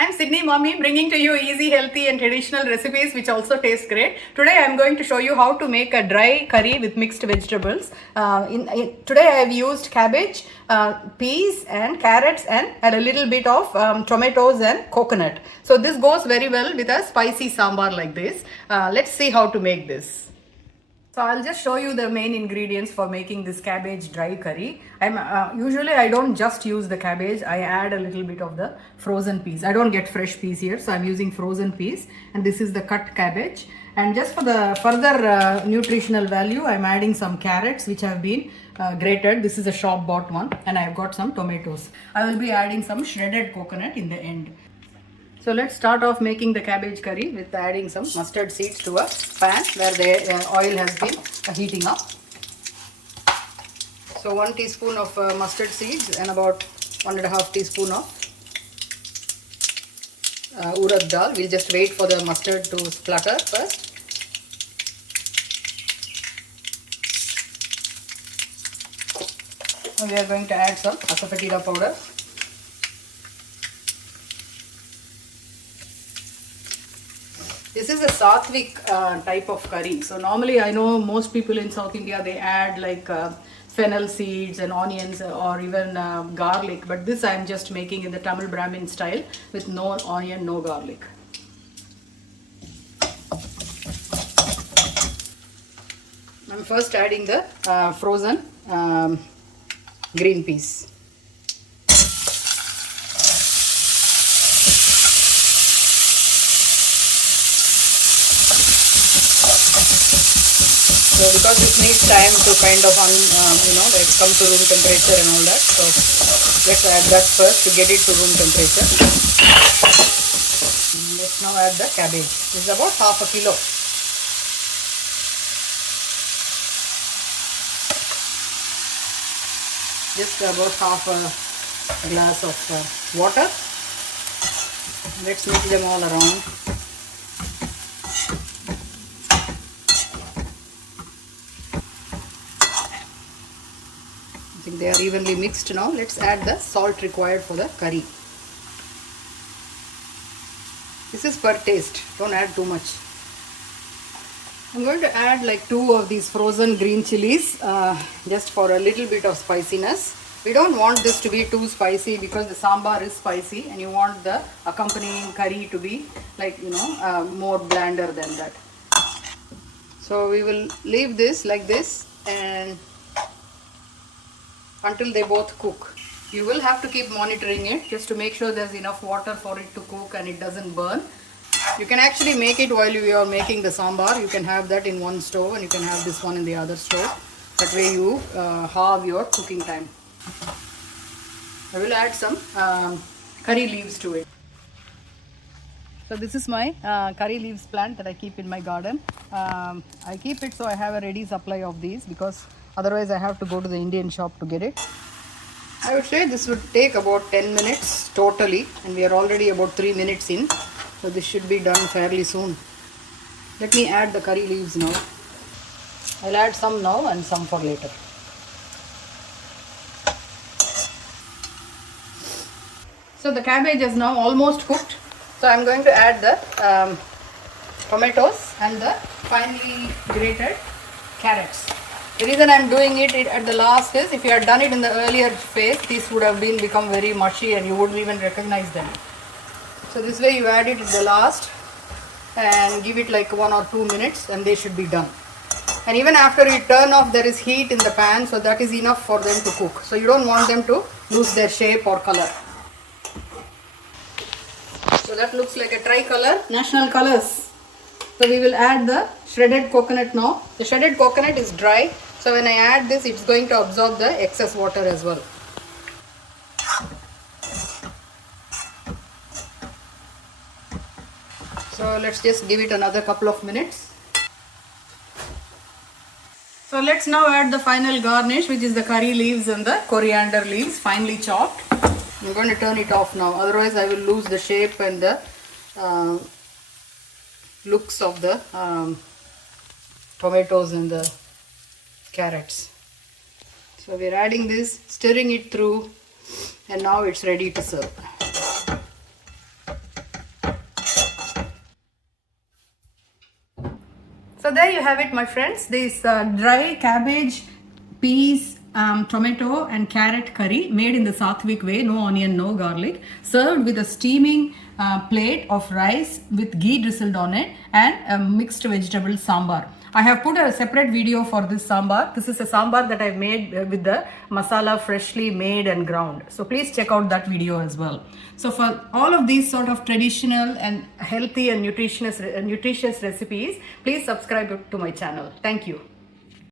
I'm Sydney Mommy bringing to you easy, healthy and traditional recipes which also taste great. Today I'm going to show you how to make a dry curry with mixed vegetables. Today I have used cabbage, peas and carrots and a little bit of tomatoes and coconut. So this goes very well with a spicy sambar like this. Let's see how to make this. So I'll just show you the main ingredients for making this cabbage dry curry. Usually I don't just use the cabbage. I add a little bit of the frozen peas. I don't get fresh peas here, so I'm using frozen peas. And this is the cut cabbage. And just for the further nutritional value, I'm adding some carrots which have been grated. This is a shop bought one, and I've got some tomatoes. I will be adding some shredded coconut in the end. So let's start off making the cabbage curry with adding some mustard seeds to a pan where the oil has been heating up. So 1 teaspoon of mustard seeds and about 1.5 teaspoon of urad dal. We'll just wait for the mustard to splutter first. Now we are going to add some asafoetida powder. This is a Sattvic type of curry. So normally I know most people in South India, they add like fennel seeds and onions or even garlic. But this I am just making in the Tamil Brahmin style with no onion, no garlic. I'm first adding the frozen green peas. So because this needs time to kind of like come to room temperature and all that, so let's add that first to get it to room temperature. And let's now add the cabbage. This is about half a kilo. Just about half a glass of water. Let's mix them all around. They are evenly mixed now. Let's add the salt required for the curry. This is per taste. Don't add too much. I'm going to add like 2 of these frozen green chilies just for a little bit of spiciness. We don't want this to be too spicy because the sambar is spicy and you want the accompanying curry to be like, more blander than that. So we will leave this like this and until they both cook. You will have to keep monitoring it just to make sure there's enough water for it to cook and it doesn't burn. You can actually make it while you are making the sambar. You can have that in one stove and you can have this one in the other stove. That way you halve your cooking time. I will add some curry leaves to it. So this is my curry leaves plant that I keep in my garden. I keep it so I have a ready supply of these because otherwise I have to go to the Indian shop to get it. I would say this would take about 10 minutes totally and we are already about 3 minutes in. So this should be done fairly soon. Let me add the curry leaves now. I'll add some now and some for later. So the cabbage is now almost cooked. So I'm going to add the tomatoes and the finely grated carrots. The reason I'm doing it at the last is if you had done it in the earlier phase, these would have become very mushy and you wouldn't even recognize them. So this way you add it at the last and give it like 1 or 2 minutes and they should be done. And even after you turn off, there is heat in the pan, so that is enough for them to cook. So you don't want them to lose their shape or color. So that looks like a tricolor, national colors. So we will add the shredded coconut now. The shredded coconut is dry. So when I add this, it's going to absorb the excess water as well. So let's just give it another couple of minutes. So let's now add the final garnish, which is the curry leaves and the coriander leaves, finely chopped. I'm going to turn it off now, otherwise I will lose the shape and the looks of the tomatoes and the carrots. So we're adding this, stirring it through, and now it's ready to serve. there you have it, my friends. This dry cabbage, peas, tomato and carrot curry made in the Sattvic way, no onion, no garlic, served with a steaming plate of rice with ghee drizzled on it and a mixed vegetable sambar. I have put a separate video for this sambar. This is a sambar that I've made with the masala freshly made and ground. So please check out that video as well. So for all of these sort of traditional and healthy and nutritious recipes, please subscribe to my channel. Thank you.